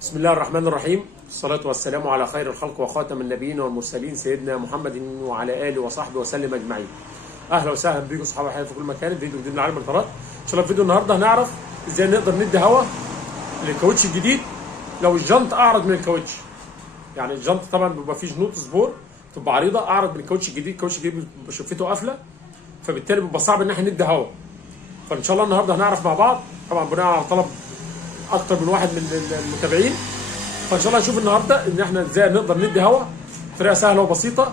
بسم الله الرحمن الرحيم. الصلاة والسلام على خير الخلق وخاتم النبيين والمرسلين سيدنا محمد وعلى آله وصحبه وسلم أجمعين. أهلا وسهلا بيكم أصحاب الحياة في كل مكان. فيديو جديد من عالم الإطارات. إن شاء الله في فيديو النهارده هنعرف إزاي نقدر ندي هواء للكاوتش الجديد لو الجنط أعرض من الكاوتش. يعني الجنط طبعا بيبقى فيه جنوط سبور تبقى عريضة أعرض من الكاوتش الجديد. الكاوتش الجديد بيبقى شفته قافلة، فبالتالي بيبقى صعب إن احنا ندي هواء. فإن شاء الله النهارده هنعرف مع بعض، طبعا بناء على طلب أكتر من واحد من المتابعين. فان شاء الله هنشوف النهارده ان احنا ازاي نقدر ندي هواء بطريقه سهله وبسيطه،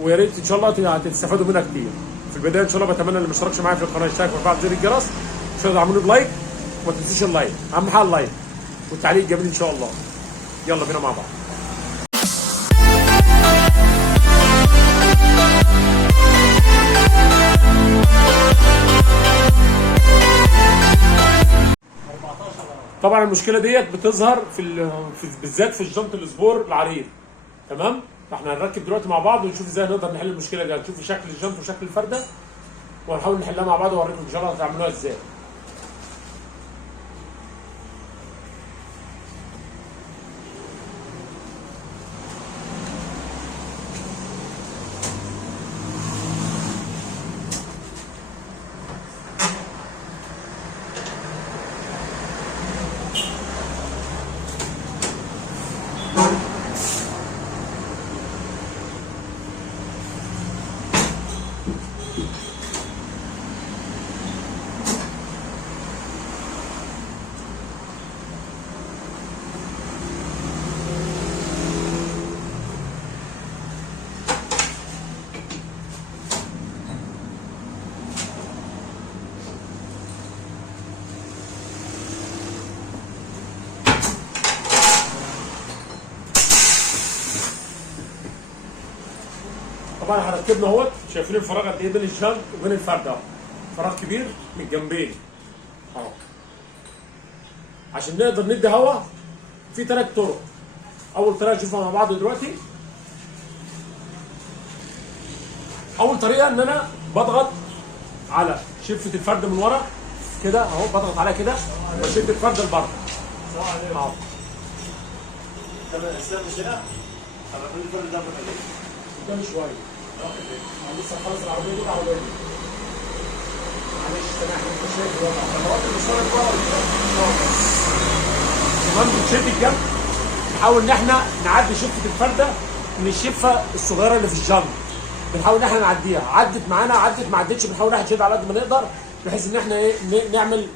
ويا ريت ان شاء الله هتستفادوا منها كتير. في البدايه ان شاء الله بتمنى اللي ما اشتركش معايا في القناه يشترك ويفعل زر الجرس. ان شاء الله تعملوا بلايك وما تنسوش اللايك، اهم حاجه اللايك والتعليق جميل ان شاء الله. يلا بينا مع بعض. طبعا المشكله ديت بتظهر بالذات في الجنط الاسبور العريض. تمام، فاحنا هنركب دلوقتي مع بعض ونشوف ازاي نقدر نحل المشكله دي. هنشوف شكل الجنط وشكل الفرده وهنحاول نحلها مع بعض واوريكم ان شاء الله هتعملوها ازاي. طبعا هركبنا اهوت، شايفين الفراغ قد ايه بين الجنط وبين الفرده اهو، فراغ كبير من الجنبين اهو. عشان نقدر ندي هواء في 3 طرق. اول طريقه نشوفها مع بعض دلوقتي. اول طريقه ان انا بضغط على شفه الفرد من ورا كده اهو، بضغط عليها كده واشد الفرد لبره اهو. تمام، استنى كده. انا كل الفرد ده بخليه قدام شويه. انا لسه خلص العربيه دي على بالي. معلش سامحني انت شايف الوضع. الخطوات اللي اشتغلت ورا تمام. بنشد الجنب، نحاول ان احنا نعدي شفه الفرده من الشفه الصغيره اللي في الجنب. بنحاول ان احنا نعديها، عدت معانا عدت ما عدتش بنحاول ان احنا نشد على قد ما نقدر بحيث ان احنا نعمل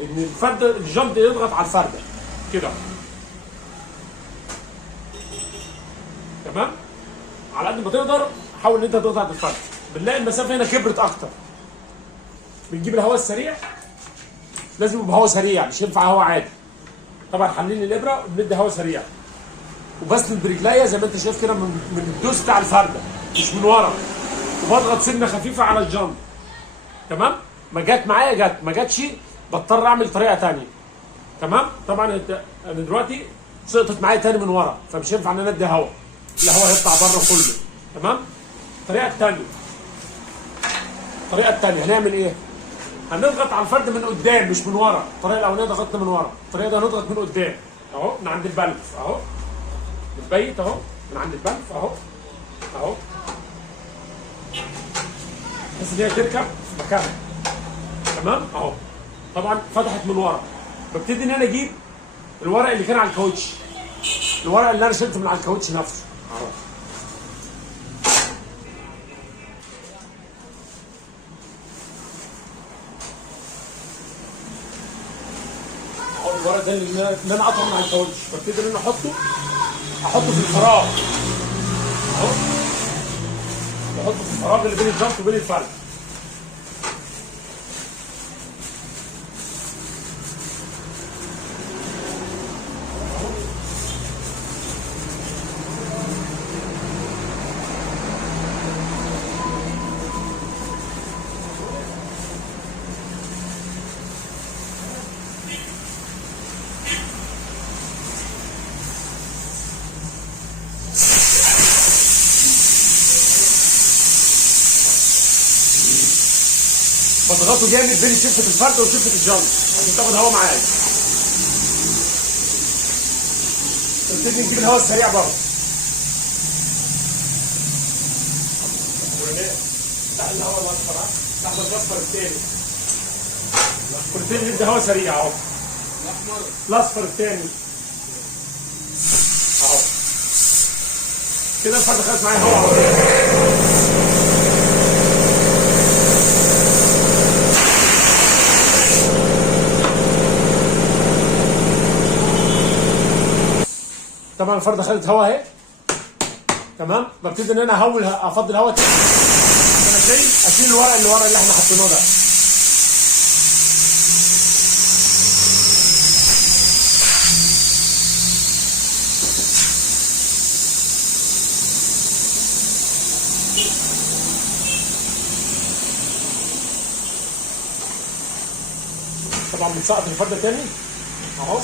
ان الفرده الجنب يضغط على الفرده كده. تمام؟ على قد ما تقدر حاول ان انت تضغط على الفرد. بنلاقي المسافه هنا كبرت اكتر. بنجيب الهواء السريع، لازم يبقى هواء سريع، مش ينفع هواء عادي. طبعا حلين الابره وبندي هواء سريع. وبسند برجليا زي ما انت شايف كده من الدوس بتاع الفرده مش من ورا. وبضغط سنه خفيفه على الجنب. تمام؟ ما جت معايا جت، ما جاتش بضطر اعمل طريقه ثانيه. تمام؟ طبعا انا دلوقتي سقطت معايا تاني من ورا، فمش ينفع ان انا ادي هواء. الهواء هيطلع بره كله. تمام؟ الطريقه الثانيه هنعمل ايه؟ هنضغط على الفرد من قدام مش من ورا. الطريقه الاولانيه ضغطنا من ورا، الطريقه دي هنضغط من قدام اهو، من عند البلف اهو، بتبيت اهو من عند البلف اهو اهو، بحيث ان هي تركب في مكانها. تمام اهو. طبعا فتحت من ورا، ببتدي ان انا اجيب الورق اللي كان على الكاوتش، الورق اللي انا شلته من على الكاوتش نفسه اهو. الورق ده اللي انا قطعه من على الكاوتش، ببتدي ان انا احطه في الفراغ اهو، بحطه في الفراغ اللي بين الجنط وبين الفرد. بضغطه جامد بين شفه الفرد وشفه الجنط عشان تاخد هوا معايا. نبتدي نجيب الهواء السريع برضه. تحت الهواء الاصفر، تحت الاصفر الثاني. نبتدي ندي هواء سريع اهو. الاصفر الثاني اهو. كده الفرد خدت معايا هواء على طول. طبعا الفرده خدت هواء اهي. تمام. ببتدي ان انا افضي الهواء تاني. انا اشيل الورق اللي ورا اللي احنا حاطينه ده. طبعا بنسقط الفرده تاني اهو.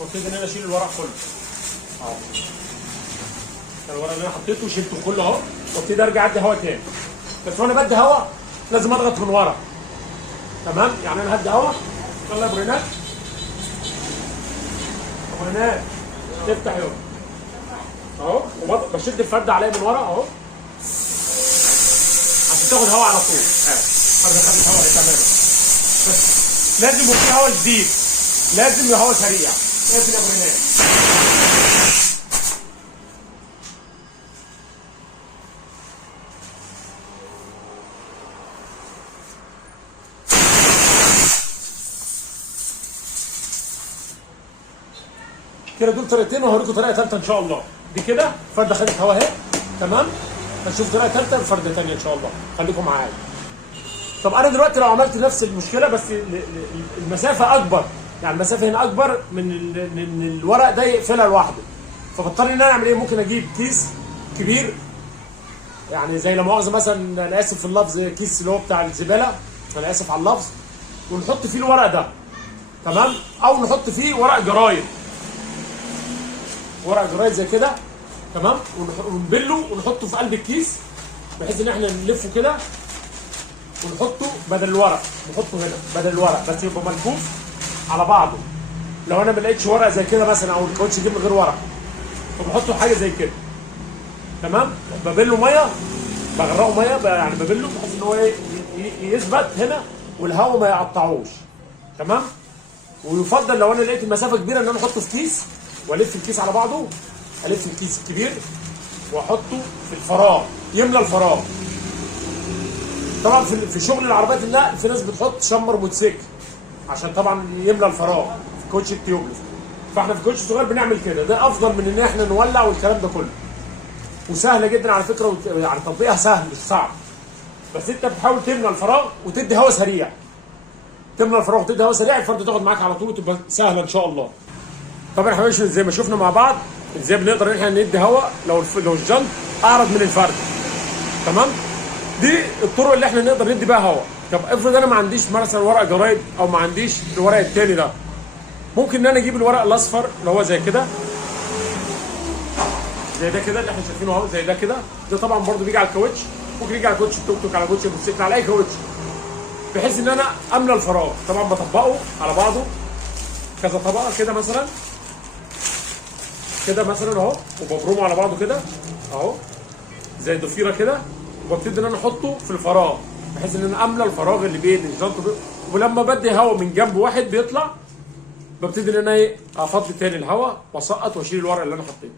وابتدي ان انا اشيل الورق كله اهو. الورق اللي انا حطيته شلته كله اهو، وابتدي ارجع ادي هواء تاني. بس وانا بدي هواء لازم اضغط من ورا. تمام؟ يعني انا هدي هواء. يلا يا ابو رينات. ابو رينات افتح يلا اهو، وبشد الفرده عليا من ورا اهو عشان تاخد هواء على طول. الفرده خدت هواء تماما. بس لازم يكون في هواء جديد، لازم هواء سريع. اقفل يا ابو رينات. كده دول طريقتين، وهوريكم طريقه ثالثه ان شاء الله. دي كده فرده خدت هوا اهي. تمام. هنشوف طريقه ثالثه بفرده ثانيه ان شاء الله. خليكم معايا. طب انا دلوقتي لو عملت نفس المشكله بس المسافه اكبر، يعني المسافه هنا اكبر من الورق ده يقفلها لوحده، فبضطر ان انا اعمل ايه؟ ممكن اجيب كيس كبير، يعني زي لا مؤاخذه مثلا، انا اسف في اللفظ، كيس اللي هو بتاع الزباله، انا اسف على اللفظ، ونحط فيه الورق ده. تمام. او نحط فيه ورق جرايد، ورق جرايد زي كده. تمام. ونبله ونحطه في قلب الكيس، بحيث ان احنا نلفه كده ونحطه بدل الورق، نحطه هنا بدل الورق، بس يبقى ملفوف على بعضه. لو انا ما لقيتش ورق زي كده مثلا، او الكاوتش جيب من غير ورق، فبحطه حاجه زي كده. تمام. ببله ميه، بغرقه ميه، يعني ببله بحيث ان هو يثبت هنا والهواء ما يقطعوش. تمام. ويفضل لو انا لقيت المسافه كبيره ان انا احطه في كيس، والف الكيس على بعضه، الف الكيس الكبير واحطه في الفراغ، يملى الفراغ. طبعا في شغل العربيات النقل في ناس بتحط شمر موتوسيكل عشان طبعا يملى الفراغ في كوتش التيوبلس، فاحنا في كوتش صغير بنعمل كده. ده افضل من ان احنا نولع والكلام ده كله، وسهله جدا على فكره، يعني تطبيقها سهل مش صعب. بس انت بتحاول تملى الفراغ وتدي هواء سريع، تملى الفراغ وتدي هواء سريع، الفرده تاخد معاك على طول وتبقى سهله ان شاء الله. طبعا يا حبايبي زي ما شفنا مع بعض ازاي بنقدر ان احنا ندي هواء لو الجنط اعرض من الفرد. تمام. دي الطرق اللي احنا نقدر ندي بيها هواء. طب افرض انا ما عنديش مثلا ورق جرايد، او ما عنديش الورق التاني ده، ممكن ان انا اجيب الورق الاصفر اللي هو زي كده، زي ده كده اللي احنا شايفينه اهو، زي ده كده. ده طبعا برده بيجي على الكاوتش، ممكن يجي على كاوتش التوك توك، على كاوتش الموتوسيكل، على اي كاوتش، بحيث ان انا املى الفراغ. طبعا بطبقه على بعضه كذا طبقه كده مثلا، كده مثلا اهو، وببرمه على بعضه كده اهو زي ضفيره كده، وببتدي ان انا احطه في الفراغ، بحيث ان انا املى الفراغ اللي بين الجنط. ولما بدي هواء من جنب واحد بيطلع، ببتدي ان انا افضي تاني الهواء واسقط واشيل الورق اللي انا حطيته،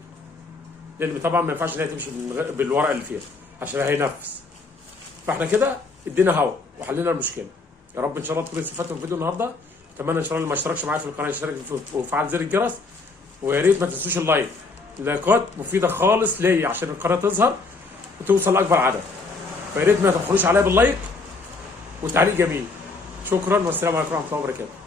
لان طبعا ما ينفعش ان هي تمشي بالورق اللي فيها عشان هينفس. فاحنا كده ادينا هواء وحلينا المشكله. يا رب ان شاء الله تكونوا استفدتوا من الفيديو النهارده. اتمنى ان شاء الله اللي ما اشتركش معايا في القناه يشترك وفعل زر الجرس، ويا ريت ما تنسوش اللايك. اللايكات مفيده خالص ليا عشان القناه تظهر وتوصل لاكبر عدد، فيا ريت ما تبخلوش عليا باللايك وتعليق جميل. شكرا والسلام عليكم ورحمه الله وبركاته.